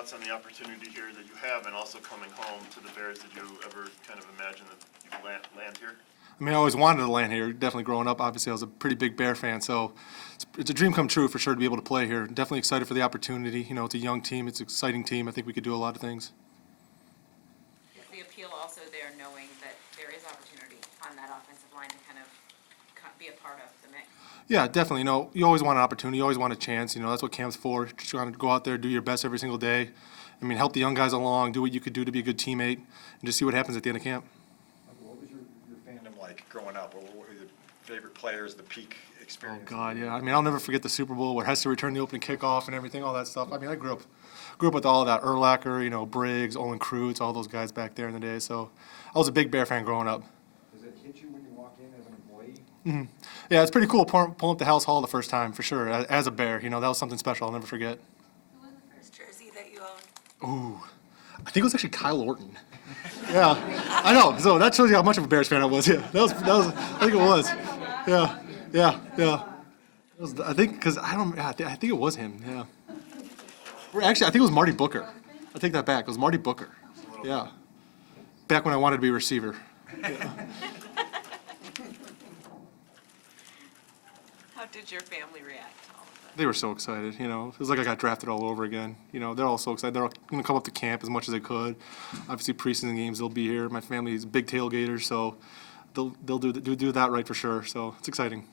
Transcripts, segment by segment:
thoughts on the opportunity here that you have and also coming home to the Bears? Did you ever kind of imagine that you'd land here? I mean, I always wanted to land here. Definitely growing up, obviously, I was a pretty big Bear fan, so it's a dream come true for sure to be able to play here. Definitely excited for the opportunity. You know, it's a young team. It's an exciting team. I think we could do a lot of things. Is the appeal also there knowing that there is opportunity on that offensive line to kind of be a part of the mix? Yeah, definitely. You know, you always want an opportunity. You always want a chance. You know, that's what camp's for. Just trying to go out there, do your best every single day. I mean, help the young guys along, do what you could do to be a good teammate, and just see what happens at the end of camp. What was your fandom like growing up? What were your favorite players, the peak experience? Oh, God, yeah. I mean, I'll never forget the Super Bowl where Hester returned the opening kickoff and everything, all that stuff. I mean, I grew up with all of that. Urlacher, you know, Briggs, Olin Kreutz, all those guys back there in the day. So I was a big Bear fan growing up. Does it hit you when you walk in as an employee? Mm-hmm. Yeah, it's pretty cool pulling up the House Hall the first time, for sure. As a Bear, you know, that was something special I'll never forget. Who was the first jersey that you owned? Ooh, I think it was actually Kyle Orton. Yeah, I know. So that shows you how much of a Bears fan I was. Yeah, that was. I think it was. Yeah. It was, I think because I don't. I think it was him. Yeah. Actually, I think it was Marty Booker. I take that back. It was Marty Booker. Yeah. Back when I wanted to be a receiver. Yeah. How did your family react to all of that? They were so excited, you know. It was like I got drafted all over again. You know, they're all so excited. They're all going to come up to camp as much as they could. Obviously, preseason games, they'll be here. My family is big tailgaters, so they'll do that right for sure. So it's exciting.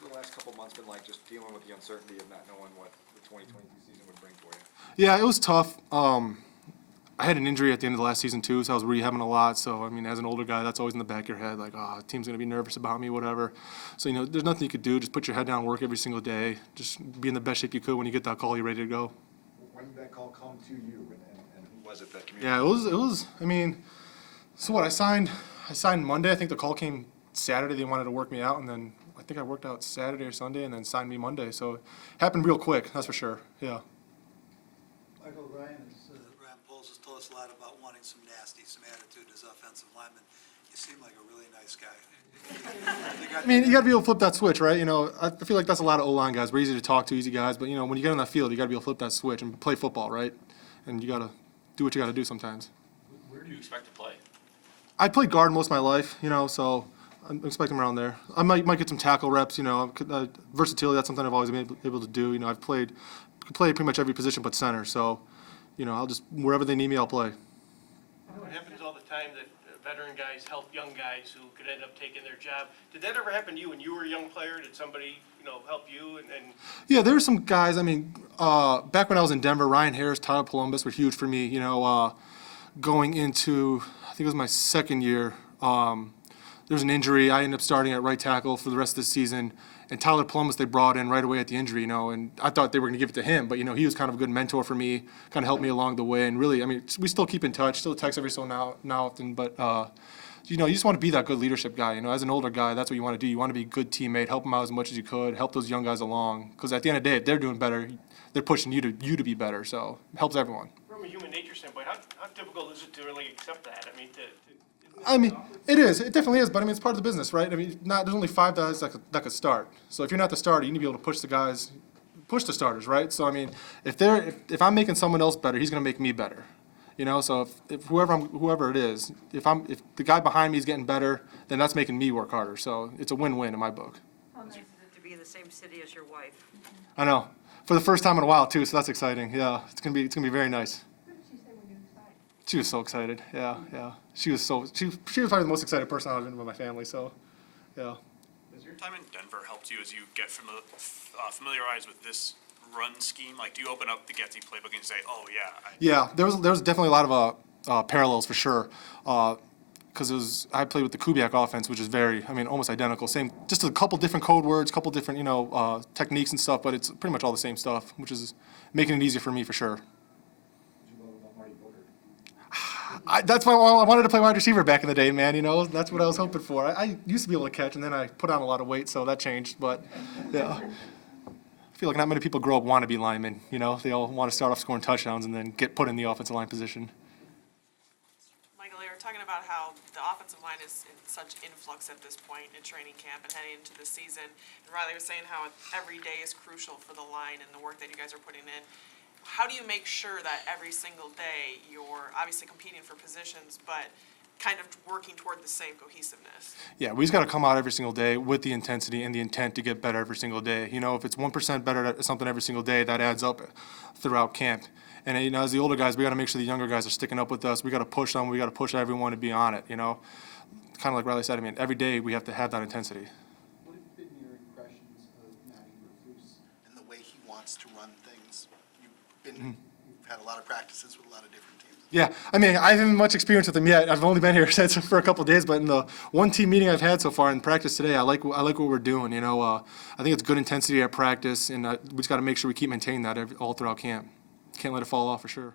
What's the last couple months been like just dealing with the uncertainty of not knowing what the 2022 season would bring for you? Yeah, it was tough. I had an injury at the end of the last season, too, so I was rehabbing a lot. So, I mean, as an older guy, that's always in the back of your head, like, oh, the team's going to be nervous about me, whatever. So, you know, there's nothing you could do. Just put your head down and work every single day. Just be in the best shape you could when you get that call, you're ready to go. When did that call come to you, and who was it that communicated? Yeah, it was, I mean, so what, I signed Monday. I think the call came Saturday. They wanted to work me out, and then I think I worked out Saturday or Sunday and then signed me Monday. So it happened real quick, that's for sure, yeah. Michael, Ryan Poles has told us a lot about wanting some nasty, some attitude as offensive lineman. You seem like a really nice guy. I mean, you got to be able to flip that switch, right? You know, I feel like that's a lot of O-line guys. We're easy to talk to, easy guys. But, you know, when you get on that field, you got to be able to flip that switch and play football, right? And you got to do what you got to do sometimes. Where do you expect to play? I played guard most of my life, you know, so I'm expecting around there. I might get some tackle reps, you know. Versatility, that's something I've always been able to do. You know, I've played pretty much every position but center. So, you know, I'll just, wherever they need me, I'll play. It happens all the time that veteran guys help young guys who could end up taking their job. Did that ever happen to you when you were a young player? Did somebody, you know, help you? And Yeah, there were some guys. I mean, back when I was in Denver, Ryan Harris, Tyler Columbus were huge for me. You know, going into, I think it was my second year, there was an injury. I ended up starting at right tackle for the rest of the season. And Tyler Columbus, they brought in right away at the injury, you know, and I thought they were going to give it to him. But, you know, he was kind of a good mentor for me, kind of helped me along the way. And really, I mean, we still keep in touch, still text every so now often. But, you know, you just want to be that good leadership guy. You know, as an older guy, that's what you want to do. You want to be a good teammate, help them out as much as you could, help those young guys along. Because at the end of the day, if they're doing better, they're pushing you to be better. So it helps everyone. from a human nature standpoint, how difficult is it to really accept that? I mean, it is. It definitely is. But I mean, it's part of the business, right? I mean, there's only 5 guys that could start. So if you're not the starter, you need to be able to push the starters, right? So I mean, if I'm making someone else better, he's going to make me better. You know, so if whoever it is, if the guy behind me is getting better, then that's making me work harder. So it's a win-win in my book. How nice is it to be in the same city as your wife? I know. For the first time in a while too, so that's exciting. Yeah, it's gonna be very nice. What did she say when you decided? She was so excited. Yeah. She was probably the most excited person I've been with my family. So, yeah. Has your time in Denver helped you as you get familiarized with this run scheme? Like, do you open up the Getty playbook and say, "Oh yeah"? Yeah, there was definitely a lot of parallels for sure. Because I played with the Kubiak offense, which is almost identical. Same, just a couple different code words, couple different techniques and stuff, but it's pretty much all the same stuff, which is making it easier for me for sure. Did you love about Marty Booker? That's why I wanted to play wide receiver back in the day, man. You know, that's what I was hoping for. I used to be able to catch, and then I put on a lot of weight, so that changed. But yeah, I feel like not many people grow up want to be linemen. You know, they all want to start off scoring touchdowns and then get put in the offensive line position. Michael, you were talking about how the offensive line is in such influx at this point in training camp and heading into the season. And Riley was saying how every day is crucial for the line and the work that you guys are putting in. how do you make sure that every single day you're obviously competing for positions, but kind of working toward the same cohesiveness? Yeah, we just got to come out every single day with the intensity and the intent to get better every single day. You know, if it's 1% better at something every single day, that adds up throughout camp. And, you know, as the older guys, we got to make sure the younger guys are sticking up with us. We got to push them. We got to push everyone to be on it, you know. Kind of like Riley said, I mean, every day we have to have that intensity. What have been your impressions of Matty Rufus and the way he wants to run things? You've had a lot of practices with a lot of different teams. Yeah, I mean, I haven't much experience with him yet. I've only been here since for a couple of days, but in the one team meeting I've had so far in practice today, I like what we're doing. You know, I think it's good intensity at practice, and we just got to make sure we keep maintaining that all throughout camp. Can't let it fall off for sure.